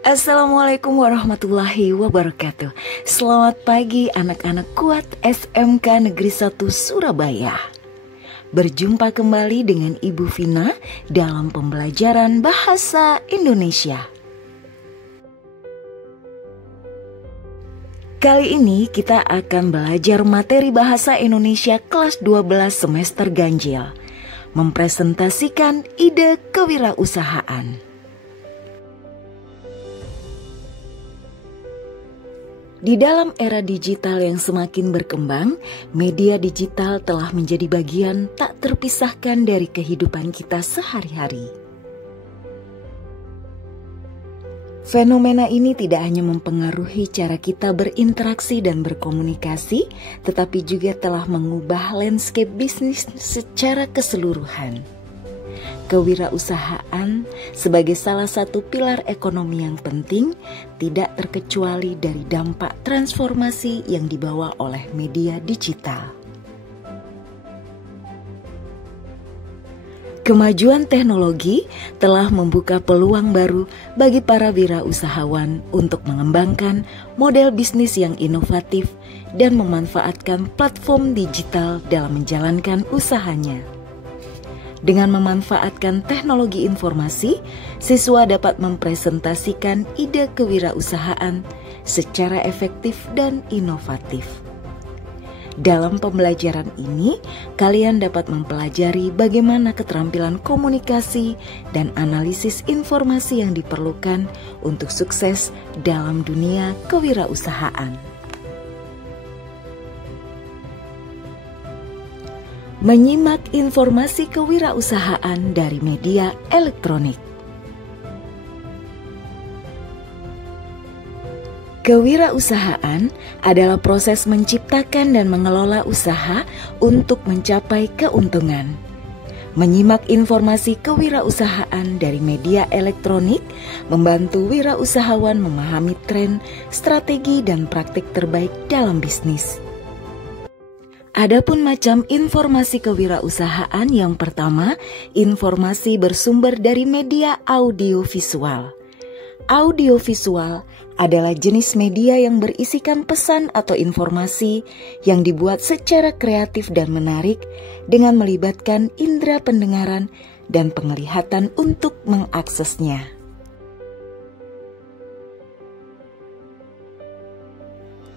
Assalamualaikum warahmatullahi wabarakatuh. Selamat pagi anak-anak kuat SMK Negeri 1 Surabaya. Berjumpa kembali dengan Ibu Vina dalam pembelajaran Bahasa Indonesia. Kali ini kita akan belajar materi Bahasa Indonesia kelas 12 semester ganjil, mempresentasikan ide kewirausahaan. Di dalam era digital yang semakin berkembang, media digital telah menjadi bagian tak terpisahkan dari kehidupan kita sehari-hari. Fenomena ini tidak hanya mempengaruhi cara kita berinteraksi dan berkomunikasi, tetapi juga telah mengubah landscape bisnis secara keseluruhan. Kewirausahaan sebagai salah satu pilar ekonomi yang penting tidak terkecuali dari dampak transformasi yang dibawa oleh media digital. Kemajuan teknologi telah membuka peluang baru bagi para wirausahawan untuk mengembangkan model bisnis yang inovatif dan memanfaatkan platform digital dalam menjalankan usahanya. Dengan memanfaatkan teknologi informasi, siswa dapat mempresentasikan ide kewirausahaan secara efektif dan inovatif. Dalam pembelajaran ini, kalian dapat mempelajari bagaimana keterampilan komunikasi dan analisis informasi yang diperlukan untuk sukses dalam dunia kewirausahaan. Menyimak informasi kewirausahaan dari media elektronik. Kewirausahaan adalah proses menciptakan dan mengelola usaha untuk mencapai keuntungan. Menyimak informasi kewirausahaan dari media elektronik membantu wirausahawan memahami tren, strategi, dan praktik terbaik dalam bisnis. Adapun macam informasi kewirausahaan, yang pertama, informasi bersumber dari media audiovisual. Audiovisual adalah jenis media yang berisikan pesan atau informasi yang dibuat secara kreatif dan menarik dengan melibatkan indera pendengaran dan penglihatan untuk mengaksesnya.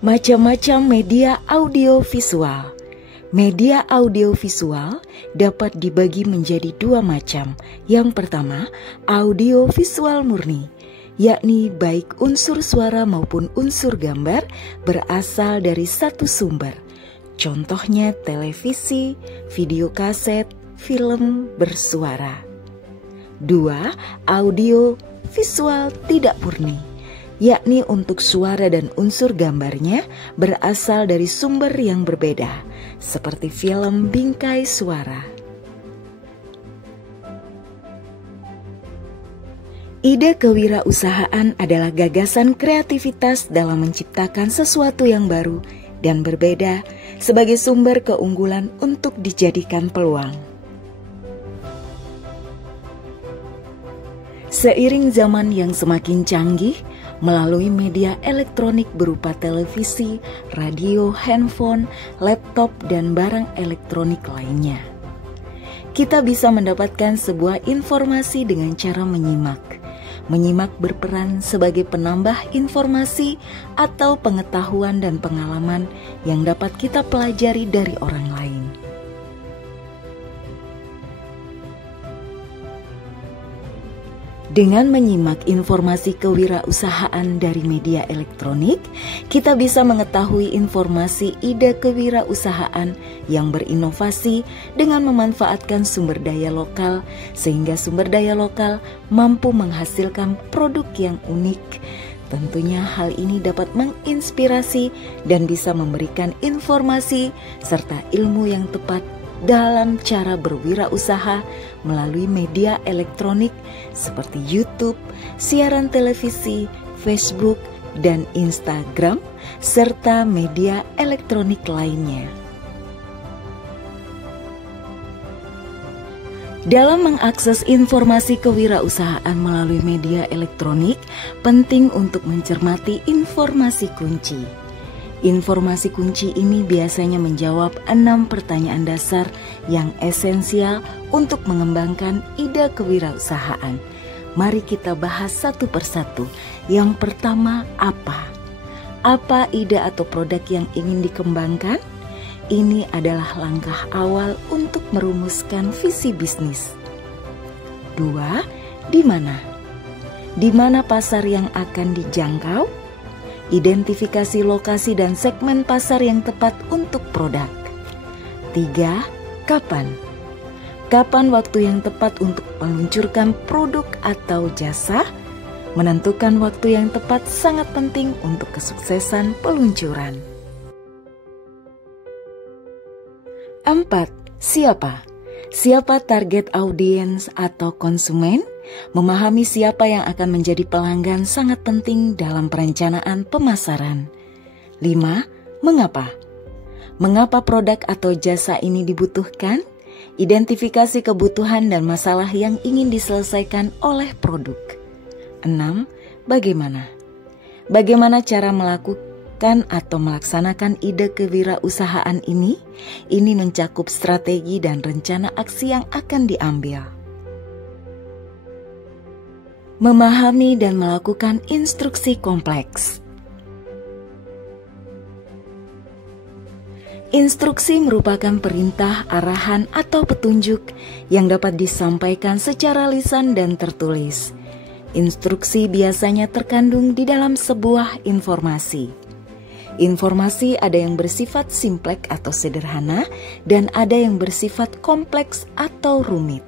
Macam-macam media audiovisual. Media audiovisual dapat dibagi menjadi dua macam. Yang pertama, audiovisual murni, yakni baik unsur suara maupun unsur gambar berasal dari satu sumber. Contohnya televisi, video kaset, film bersuara. Dua, audio visual tidak murni, yakni untuk suara dan unsur gambarnya berasal dari sumber yang berbeda, seperti film bingkai suara. Ide kewirausahaan adalah gagasan kreativitas dalam menciptakan sesuatu yang baru dan berbeda sebagai sumber keunggulan untuk dijadikan peluang. Seiring zaman yang semakin canggih, melalui media elektronik berupa televisi, radio, handphone, laptop, dan barang elektronik lainnya, kita bisa mendapatkan sebuah informasi dengan cara menyimak. Menyimak berperan sebagai penambah informasi atau pengetahuan dan pengalaman yang dapat kita pelajari dari orang lain. Dengan menyimak informasi kewirausahaan dari media elektronik, kita bisa mengetahui informasi ide kewirausahaan yang berinovasi dengan memanfaatkan sumber daya lokal, sehingga sumber daya lokal mampu menghasilkan produk yang unik. Tentunya hal ini dapat menginspirasi dan bisa memberikan informasi serta ilmu yang tepat dalam cara berwirausaha melalui media elektronik seperti YouTube, siaran televisi, Facebook, dan Instagram, serta media elektronik lainnya. Dalam mengakses informasi kewirausahaan melalui media elektronik, penting untuk mencermati informasi kunci. Informasi kunci ini biasanya menjawab 6 pertanyaan dasar yang esensial untuk mengembangkan ide kewirausahaan. Mari kita bahas satu persatu. Yang pertama, apa? Apa ide atau produk yang ingin dikembangkan? Ini adalah langkah awal untuk merumuskan visi bisnis. 2. Di mana? Di mana pasar yang akan dijangkau? Identifikasi lokasi dan segmen pasar yang tepat untuk produk. 3. Kapan? Kapan waktu yang tepat untuk meluncurkan produk atau jasa? Menentukan waktu yang tepat sangat penting untuk kesuksesan peluncuran. 4. Siapa? Siapa target audiens atau konsumen? Memahami siapa yang akan menjadi pelanggan sangat penting dalam perencanaan pemasaran. 5. Mengapa? Mengapa produk atau jasa ini dibutuhkan? Identifikasi kebutuhan dan masalah yang ingin diselesaikan oleh produk. 6. Bagaimana? Bagaimana cara melakukan atau melaksanakan ide kewirausahaan ini? Ini mencakup strategi dan rencana aksi yang akan diambil. Memahami dan melakukan instruksi kompleks. Instruksi merupakan perintah, arahan, atau petunjuk yang dapat disampaikan secara lisan dan tertulis. Instruksi biasanya terkandung di dalam sebuah informasi. Informasi ada yang bersifat simpleks atau sederhana dan ada yang bersifat kompleks atau rumit.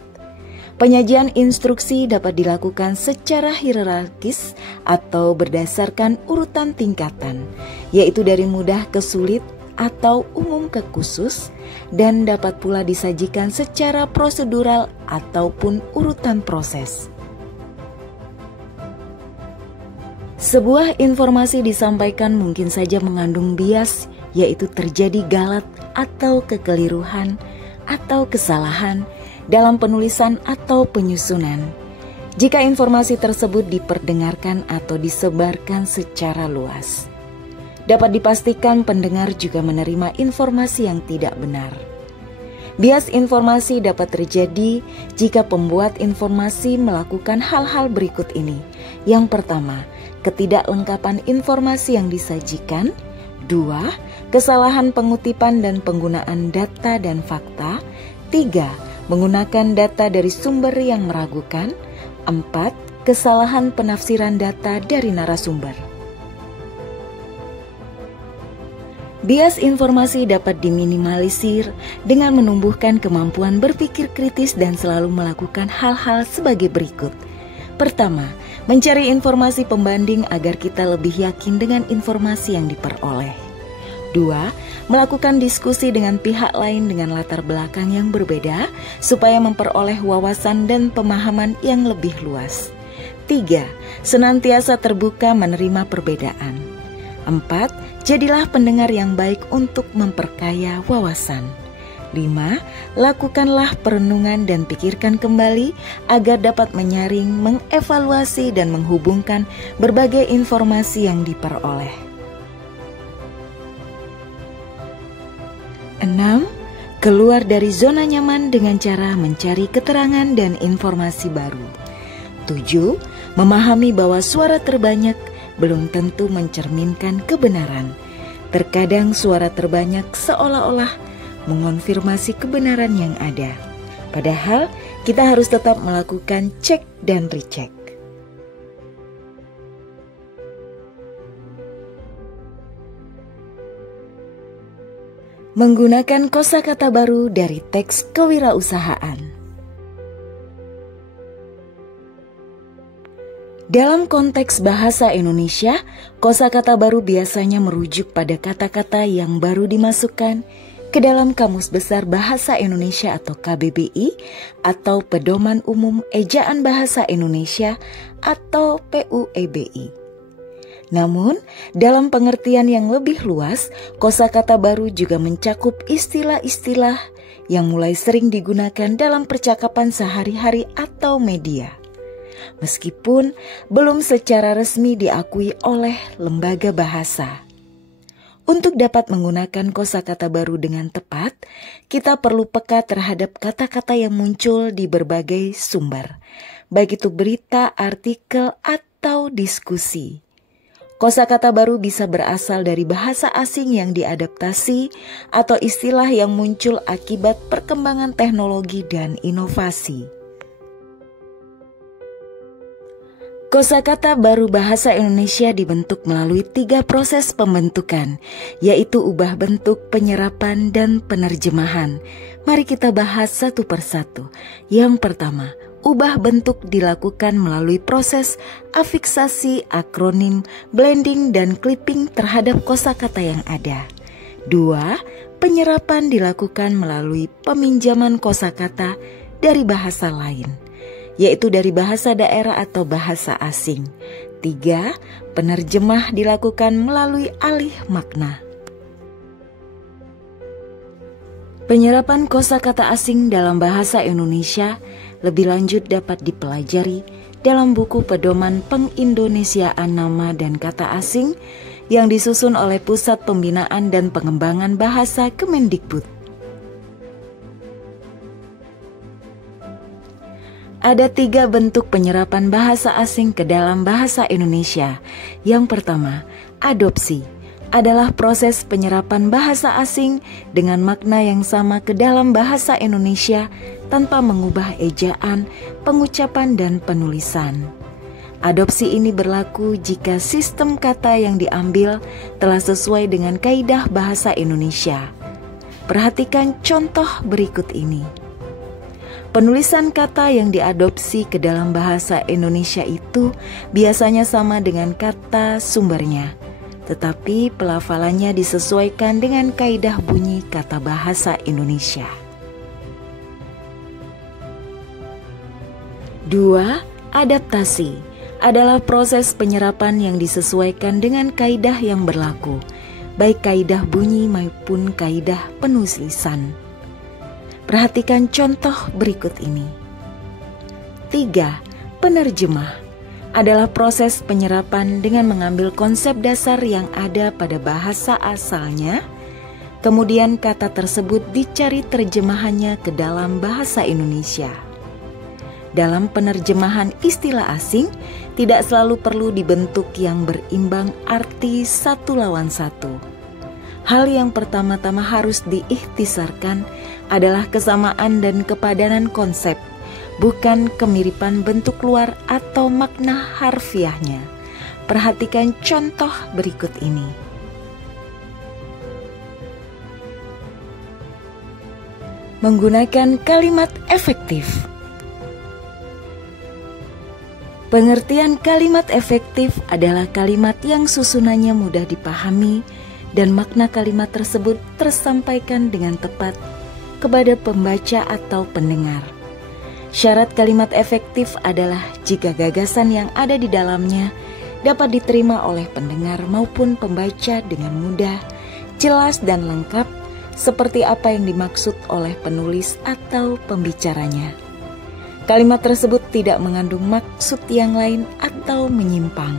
Penyajian instruksi dapat dilakukan secara hierarkis atau berdasarkan urutan tingkatan, yaitu dari mudah ke sulit atau umum ke khusus, dan dapat pula disajikan secara prosedural ataupun urutan proses. Sebuah informasi disampaikan mungkin saja mengandung bias, yaitu terjadi galat atau kekeliruan atau kesalahan dalam penulisan atau penyusunan. Jika informasi tersebut diperdengarkan atau disebarkan secara luas, dapat dipastikan pendengar juga menerima informasi yang tidak benar. Bias informasi dapat terjadi jika pembuat informasi melakukan hal-hal berikut ini. Yang pertama, ketidaklengkapan informasi yang disajikan. 2. Kesalahan pengutipan dan penggunaan data dan fakta. 3. Menggunakan data dari sumber yang meragukan. 4. Kesalahan penafsiran data dari narasumber. Bias informasi dapat diminimalisir dengan menumbuhkan kemampuan berpikir kritis dan selalu melakukan hal-hal sebagai berikut. Pertama, mencari informasi pembanding agar kita lebih yakin dengan informasi yang diperoleh. 2. Melakukan diskusi dengan pihak lain dengan latar belakang yang berbeda supaya memperoleh wawasan dan pemahaman yang lebih luas. 3. Senantiasa terbuka menerima perbedaan. 4. Jadilah pendengar yang baik untuk memperkaya wawasan. 5. Lakukanlah perenungan dan pikirkan kembali agar dapat menyaring, mengevaluasi, dan menghubungkan berbagai informasi yang diperoleh. 6. Keluar dari zona nyaman dengan cara mencari keterangan dan informasi baru. 7. Memahami bahwa suara terbanyak belum tentu mencerminkan kebenaran. Terkadang suara terbanyak seolah-olah mengonfirmasi kebenaran yang ada. Padahal kita harus tetap melakukan cek dan recheck. Menggunakan kosakata baru dari teks kewirausahaan. Dalam konteks bahasa Indonesia, kosakata baru biasanya merujuk pada kata-kata yang baru dimasukkan ke dalam Kamus Besar Bahasa Indonesia atau KBBI atau Pedoman Umum Ejaan Bahasa Indonesia atau PUEBI. Namun, dalam pengertian yang lebih luas, kosakata baru juga mencakup istilah-istilah yang mulai sering digunakan dalam percakapan sehari-hari atau media, meskipun belum secara resmi diakui oleh lembaga bahasa. Untuk dapat menggunakan kosakata baru dengan tepat, kita perlu peka terhadap kata-kata yang muncul di berbagai sumber, baik itu berita, artikel, atau diskusi. Kosakata baru bisa berasal dari bahasa asing yang diadaptasi atau istilah yang muncul akibat perkembangan teknologi dan inovasi. Kosakata baru bahasa Indonesia dibentuk melalui 3 proses pembentukan, yaitu ubah bentuk, penyerapan, dan penerjemahan. Mari kita bahas satu persatu. Yang pertama, ubah bentuk dilakukan melalui proses afiksasi, akronim, blending, dan clipping terhadap kosakata yang ada. 2. Penyerapan dilakukan melalui peminjaman kosakata dari bahasa lain, yaitu dari bahasa daerah atau bahasa asing. 3. Penerjemah dilakukan melalui alih makna. Penyerapan kosakata asing dalam bahasa Indonesia lebih lanjut dapat dipelajari dalam buku pedoman pengindonesiaan nama dan kata asing yang disusun oleh Pusat Pembinaan dan Pengembangan Bahasa Kemendikbud. Ada 3 bentuk penyerapan bahasa asing ke dalam bahasa Indonesia. Yang pertama, adopsi adalah proses penyerapan bahasa asing dengan makna yang sama ke dalam bahasa Indonesia tanpa mengubah ejaan, pengucapan, dan penulisan. Adopsi ini berlaku jika sistem kata yang diambil telah sesuai dengan kaidah bahasa Indonesia. Perhatikan contoh berikut ini. Penulisan kata yang diadopsi ke dalam bahasa Indonesia itu biasanya sama dengan kata sumbernya, tetapi pelafalannya disesuaikan dengan kaidah bunyi kata bahasa Indonesia. 2. Adaptasi adalah proses penyerapan yang disesuaikan dengan kaidah yang berlaku, baik kaidah bunyi maupun kaidah penulisan. Perhatikan contoh berikut ini. 3. Penerjemah adalah proses penyerapan dengan mengambil konsep dasar yang ada pada bahasa asalnya, kemudian kata tersebut dicari terjemahannya ke dalam bahasa Indonesia. Dalam penerjemahan istilah asing, tidak selalu perlu dibentuk yang berimbang arti satu lawan satu. Hal yang pertama-tama harus diikhtisarkan adalah kesamaan dan kepadanan konsep, bukan kemiripan bentuk luar atau makna harfiahnya. Perhatikan contoh berikut ini. Menggunakan kalimat efektif. Pengertian kalimat efektif adalah kalimat yang susunannya mudah dipahami dan makna kalimat tersebut tersampaikan dengan tepat kepada pembaca atau pendengar. Syarat kalimat efektif adalah jika gagasan yang ada di dalamnya dapat diterima oleh pendengar maupun pembaca dengan mudah, jelas dan lengkap seperti apa yang dimaksud oleh penulis atau pembicaranya. Kalimat tersebut tidak mengandung maksud yang lain atau menyimpang.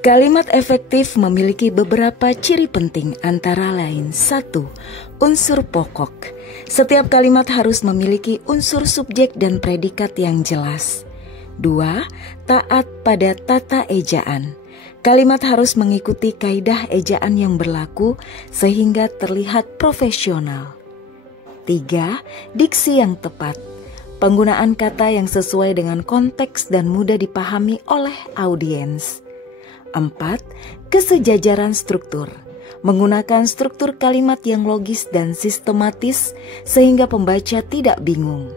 Kalimat efektif memiliki beberapa ciri penting, antara lain 1. Unsur pokok. Setiap kalimat harus memiliki unsur subjek dan predikat yang jelas. 2. Taat pada tata ejaan. Kalimat harus mengikuti kaidah ejaan yang berlaku sehingga terlihat profesional. 3. Diksi yang tepat. Penggunaan kata yang sesuai dengan konteks dan mudah dipahami oleh audiens. 4. Kesejajaran struktur. Menggunakan struktur kalimat yang logis dan sistematis sehingga pembaca tidak bingung.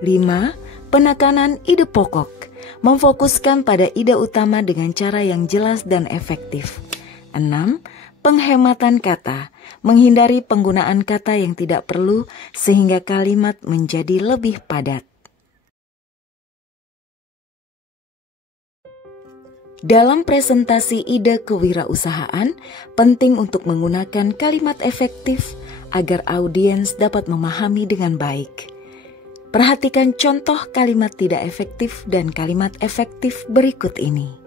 5. Penekanan ide pokok. Memfokuskan pada ide utama dengan cara yang jelas dan efektif. 6. Penghematan kata. Menghindari penggunaan kata yang tidak perlu sehingga kalimat menjadi lebih padat. Dalam presentasi ide kewirausahaan, penting untuk menggunakan kalimat efektif agar audiens dapat memahami dengan baik. Perhatikan contoh kalimat tidak efektif dan kalimat efektif berikut ini.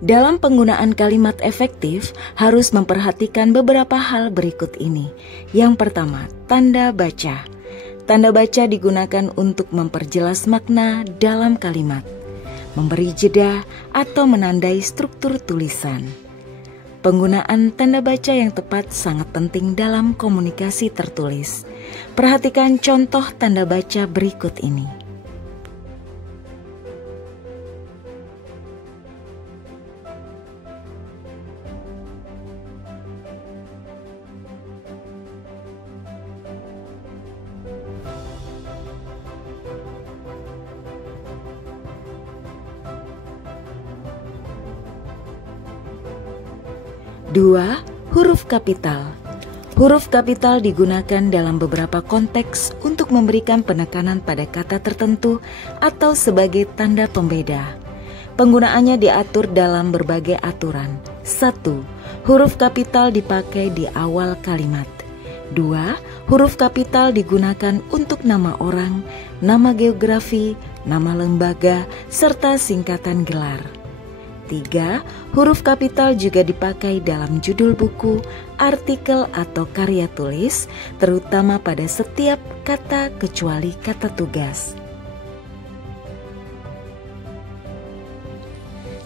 Dalam penggunaan kalimat efektif, harus memperhatikan beberapa hal berikut ini. Yang pertama, tanda baca. Tanda baca digunakan untuk memperjelas makna dalam kalimat, memberi jeda, atau menandai struktur tulisan. Penggunaan tanda baca yang tepat sangat penting dalam komunikasi tertulis. Perhatikan contoh tanda baca berikut ini. Dua, huruf kapital. Huruf kapital digunakan dalam beberapa konteks untuk memberikan penekanan pada kata tertentu atau sebagai tanda pembeda. Penggunaannya diatur dalam berbagai aturan. 1. Huruf kapital dipakai di awal kalimat. 2. Huruf kapital digunakan untuk nama orang, nama geografi, nama lembaga, serta singkatan gelar. 3. Huruf kapital juga dipakai dalam judul buku, artikel, atau karya tulis, terutama pada setiap kata kecuali kata tugas.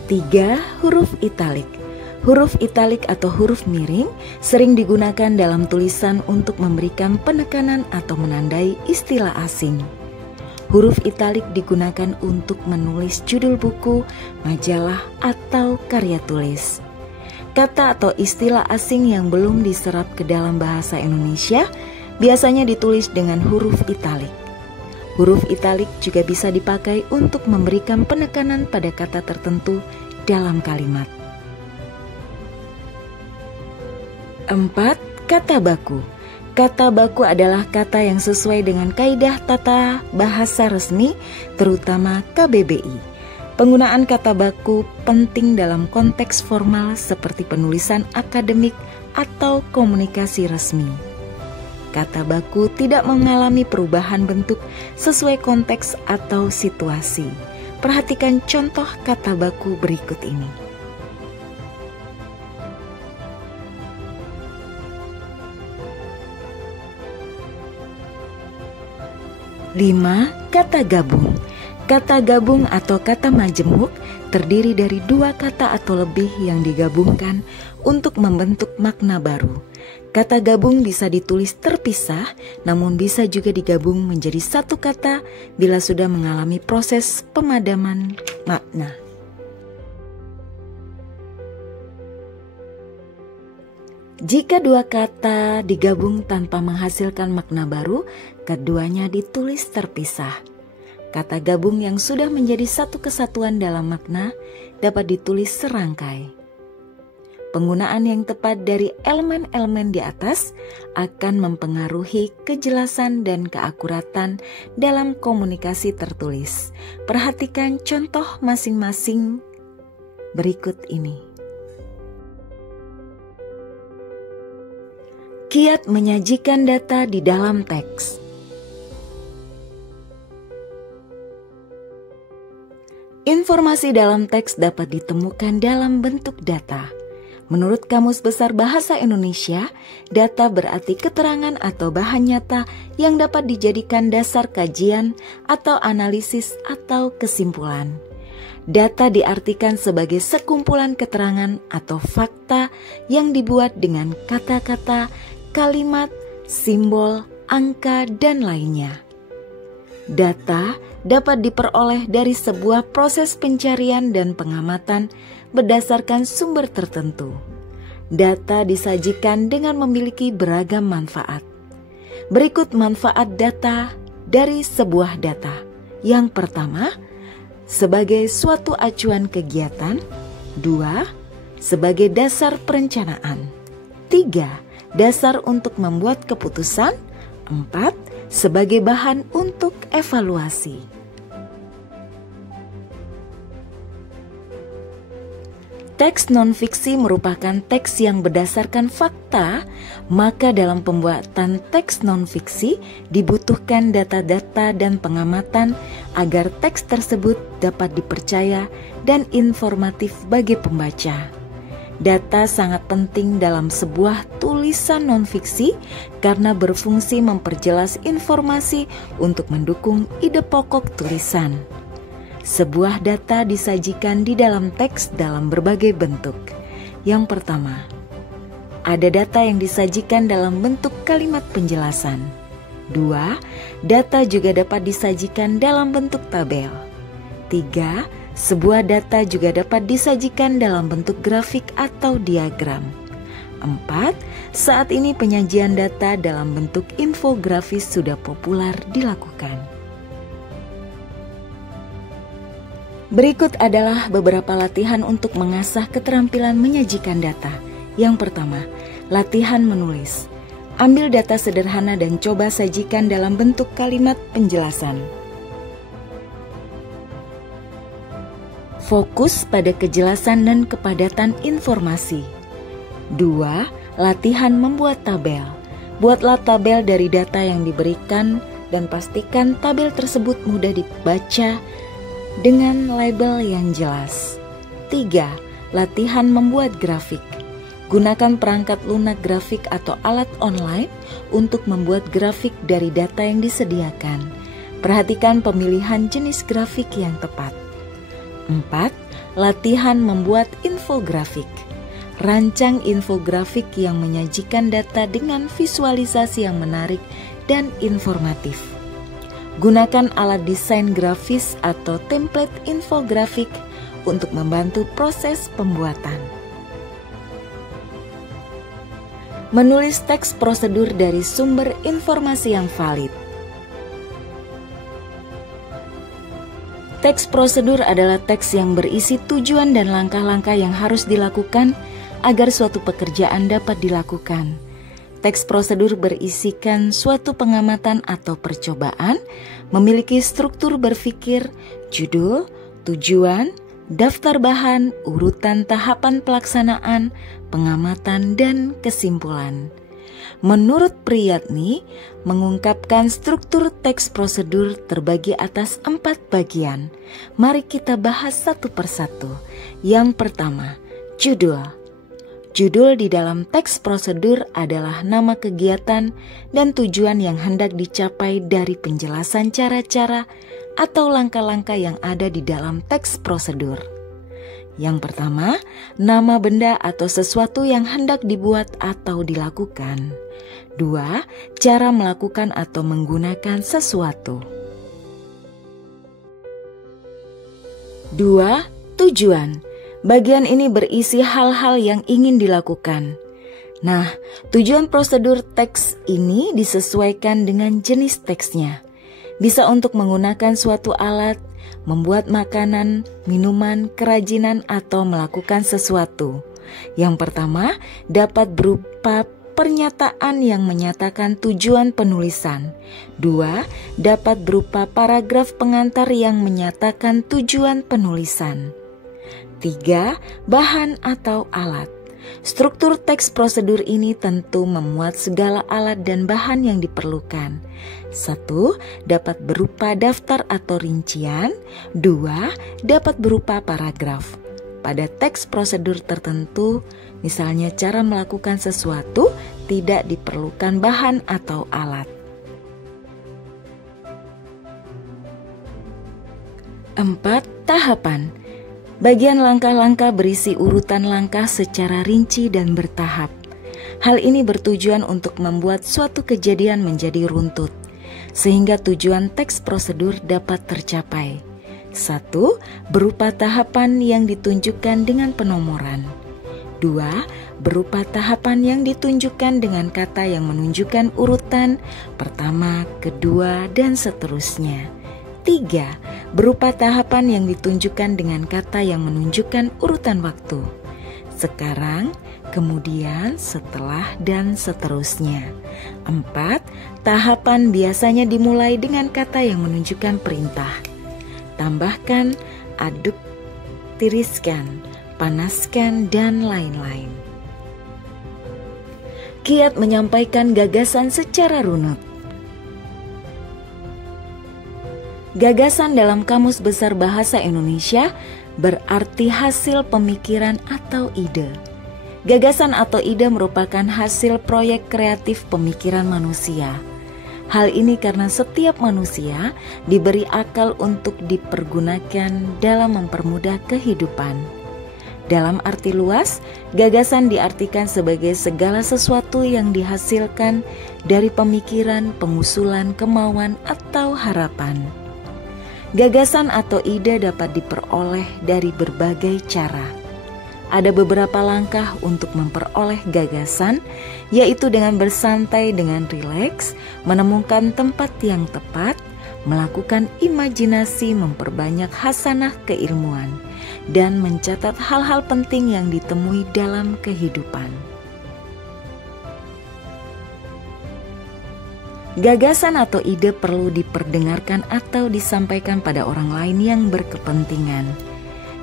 3. Huruf italik. Huruf italik atau huruf miring sering digunakan dalam tulisan untuk memberikan penekanan atau menandai istilah asing. Huruf italik digunakan untuk menulis judul buku, majalah, atau karya tulis. Kata atau istilah asing yang belum diserap ke dalam bahasa Indonesia biasanya ditulis dengan huruf italik. Huruf italik juga bisa dipakai untuk memberikan penekanan pada kata tertentu dalam kalimat. 4. Kata baku. Kata baku adalah kata yang sesuai dengan kaidah tata bahasa resmi, terutama KBBI. Penggunaan kata baku penting dalam konteks formal seperti penulisan akademik atau komunikasi resmi. Kata baku tidak mengalami perubahan bentuk sesuai konteks atau situasi. Perhatikan contoh kata baku berikut ini. 5. Kata gabung. Kata gabung atau kata majemuk terdiri dari dua kata atau lebih yang digabungkan untuk membentuk makna baru. Kata gabung bisa ditulis terpisah, namun bisa juga digabung menjadi satu kata bila sudah mengalami proses pemadaman makna. Jika dua kata digabung tanpa menghasilkan makna baru, keduanya ditulis terpisah. Kata gabung yang sudah menjadi satu kesatuan dalam makna dapat ditulis serangkai. Penggunaan yang tepat dari elemen-elemen di atas akan mempengaruhi kejelasan dan keakuratan dalam komunikasi tertulis. Perhatikan contoh masing-masing berikut ini. Kiat menyajikan data di dalam teks. Informasi dalam teks dapat ditemukan dalam bentuk data. Menurut Kamus Besar Bahasa Indonesia, data berarti keterangan atau bahan nyata yang dapat dijadikan dasar kajian atau analisis atau kesimpulan. Data diartikan sebagai sekumpulan keterangan atau fakta yang dibuat dengan kata-kata, kalimat, simbol, angka, dan lainnya. Data dapat diperoleh dari sebuah proses pencarian dan pengamatan berdasarkan sumber tertentu. Data disajikan dengan memiliki beragam manfaat. Berikut manfaat data dari sebuah data. Yang pertama, sebagai suatu acuan kegiatan. 2, sebagai dasar perencanaan. 3, dasar untuk membuat keputusan. 4, sebagai bahan untuk evaluasi. Teks non-fiksi merupakan teks yang berdasarkan fakta, maka dalam pembuatan teks non-fiksi dibutuhkan data-data dan pengamatan agar teks tersebut dapat dipercaya dan informatif bagi pembaca. Data sangat penting dalam sebuah tulisan non-fiksi karena berfungsi memperjelas informasi untuk mendukung ide pokok tulisan. Sebuah data disajikan di dalam teks dalam berbagai bentuk. Yang pertama, ada data yang disajikan dalam bentuk kalimat penjelasan. 2, data juga dapat disajikan dalam bentuk tabel. 3, sebuah data juga dapat disajikan dalam bentuk grafik atau diagram. 4, saat ini penyajian data dalam bentuk infografis sudah populer dilakukan. Berikut adalah beberapa latihan untuk mengasah keterampilan menyajikan data. Yang pertama, latihan menulis. Ambil data sederhana dan coba sajikan dalam bentuk kalimat penjelasan. Fokus pada kejelasan dan kepadatan informasi. 2, latihan membuat tabel. Buatlah tabel dari data yang diberikan dan pastikan tabel tersebut mudah dibaca dengan label yang jelas. 3, latihan membuat grafik. Gunakan perangkat lunak grafik atau alat online untuk membuat grafik dari data yang disediakan. Perhatikan pemilihan jenis grafik yang tepat. 4, latihan membuat infografik. Rancang infografik yang menyajikan data dengan visualisasi yang menarik dan informatif. Gunakan alat desain grafis atau template infografik untuk membantu proses pembuatan. Menulis teks prosedur dari sumber informasi yang valid. Teks prosedur adalah teks yang berisi tujuan dan langkah-langkah yang harus dilakukan agar suatu pekerjaan dapat dilakukan. Teks prosedur berisikan suatu pengamatan atau percobaan, memiliki struktur berpikir, judul, tujuan, daftar bahan, urutan tahapan pelaksanaan, pengamatan, dan kesimpulan. Menurut Priyatni, mengungkapkan struktur teks prosedur terbagi atas 4 bagian. Mari kita bahas satu persatu. Yang pertama, judul. Judul di dalam teks prosedur adalah nama kegiatan dan tujuan yang hendak dicapai dari penjelasan cara-cara atau langkah-langkah yang ada di dalam teks prosedur. Yang pertama, nama benda atau sesuatu yang hendak dibuat atau dilakukan. 2, cara melakukan atau menggunakan sesuatu. 2, tujuan. Bagian ini berisi hal-hal yang ingin dilakukan. Nah, tujuan prosedur teks ini disesuaikan dengan jenis teksnya. Bisa untuk menggunakan suatu alat, membuat makanan, minuman, kerajinan, atau melakukan sesuatu. Yang pertama, dapat berupa pernyataan yang menyatakan tujuan penulisan. 2, dapat berupa paragraf pengantar yang menyatakan tujuan penulisan. 3, bahan atau alat. Struktur teks prosedur ini tentu memuat segala alat dan bahan yang diperlukan. 1, dapat berupa daftar atau rincian. 2, dapat berupa paragraf. Pada teks prosedur tertentu, misalnya cara melakukan sesuatu, tidak diperlukan bahan atau alat. 4, tahapan. Bagian langkah-langkah berisi urutan langkah secara rinci dan bertahap. Hal ini bertujuan untuk membuat suatu kejadian menjadi runtut, sehingga tujuan teks prosedur dapat tercapai. 1. Berupa tahapan yang ditunjukkan dengan penomoran. 2. Berupa tahapan yang ditunjukkan dengan kata yang menunjukkan urutan pertama, kedua, dan seterusnya. 3. Berupa tahapan yang ditunjukkan dengan kata yang menunjukkan urutan waktu. Sekarang, kemudian, setelah, dan seterusnya. 4. Tahapan biasanya dimulai dengan kata yang menunjukkan perintah. Tambahkan, aduk, tiriskan, panaskan, dan lain-lain. Kiat menyampaikan gagasan secara runut. Gagasan dalam Kamus Besar Bahasa Indonesia berarti hasil pemikiran atau ide. Gagasan atau ide merupakan hasil proyek kreatif pemikiran manusia. Hal ini karena setiap manusia diberi akal untuk dipergunakan dalam mempermudah kehidupan. Dalam arti luas, gagasan diartikan sebagai segala sesuatu yang dihasilkan dari pemikiran, pengusulan, kemauan, atau harapan. Gagasan atau ide dapat diperoleh dari berbagai cara. Ada beberapa langkah untuk memperoleh gagasan, yaitu dengan bersantai dengan rileks, menemukan tempat yang tepat, melakukan imajinasi, memperbanyak hasanah keilmuan, dan mencatat hal-hal penting yang ditemui dalam kehidupan. Gagasan atau ide perlu diperdengarkan atau disampaikan pada orang lain yang berkepentingan.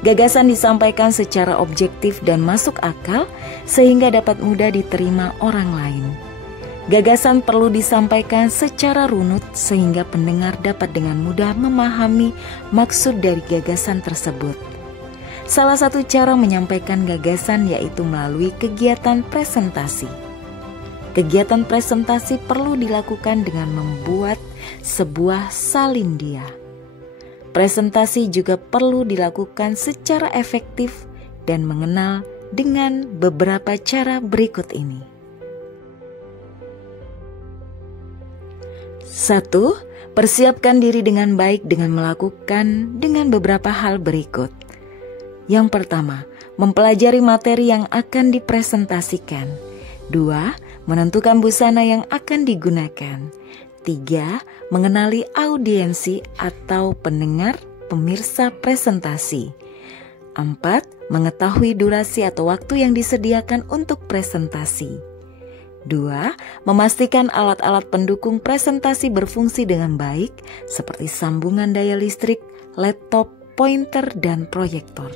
Gagasan disampaikan secara objektif dan masuk akal sehingga dapat mudah diterima orang lain. Gagasan perlu disampaikan secara runut sehingga pendengar dapat dengan mudah memahami maksud dari gagasan tersebut. Salah satu cara menyampaikan gagasan yaitu melalui kegiatan presentasi. Kegiatan presentasi perlu dilakukan dengan membuat sebuah salindia. Presentasi juga perlu dilakukan secara efektif dan mengenal dengan beberapa cara berikut ini. 1. Persiapkan diri dengan baik dengan melakukan dengan beberapa hal berikut. Yang pertama, mempelajari materi yang akan dipresentasikan. 2. Menentukan busana yang akan digunakan. 3. Mengenali audiensi atau pendengar pemirsa presentasi. 4. Mengetahui durasi atau waktu yang disediakan untuk presentasi. 2. Memastikan alat-alat pendukung presentasi berfungsi dengan baik seperti sambungan daya listrik, laptop, pointer, dan proyektor.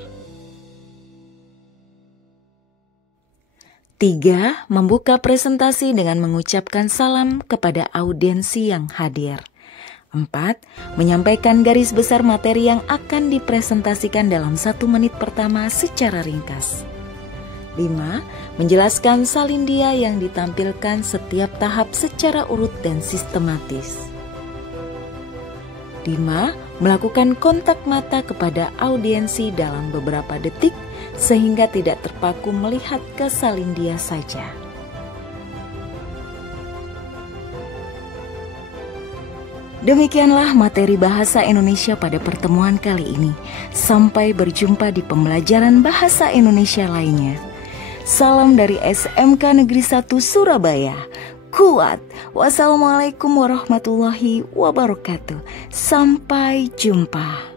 3. Membuka presentasi dengan mengucapkan salam kepada audiensi yang hadir. 4. Menyampaikan garis besar materi yang akan dipresentasikan dalam 1 menit pertama secara ringkas. 5. Menjelaskan salindia yang ditampilkan setiap tahap secara urut dan sistematis. 5. Melakukan kontak mata kepada audiensi dalam beberapa detik sehingga tidak terpaku melihat ke salindia saja. Demikianlah materi bahasa Indonesia pada pertemuan kali ini. Sampai berjumpa di pembelajaran bahasa Indonesia lainnya. Salam dari SMK Negeri 1 Surabaya. Kuat. Wassalamualaikum warahmatullahi wabarakatuh. Sampai jumpa.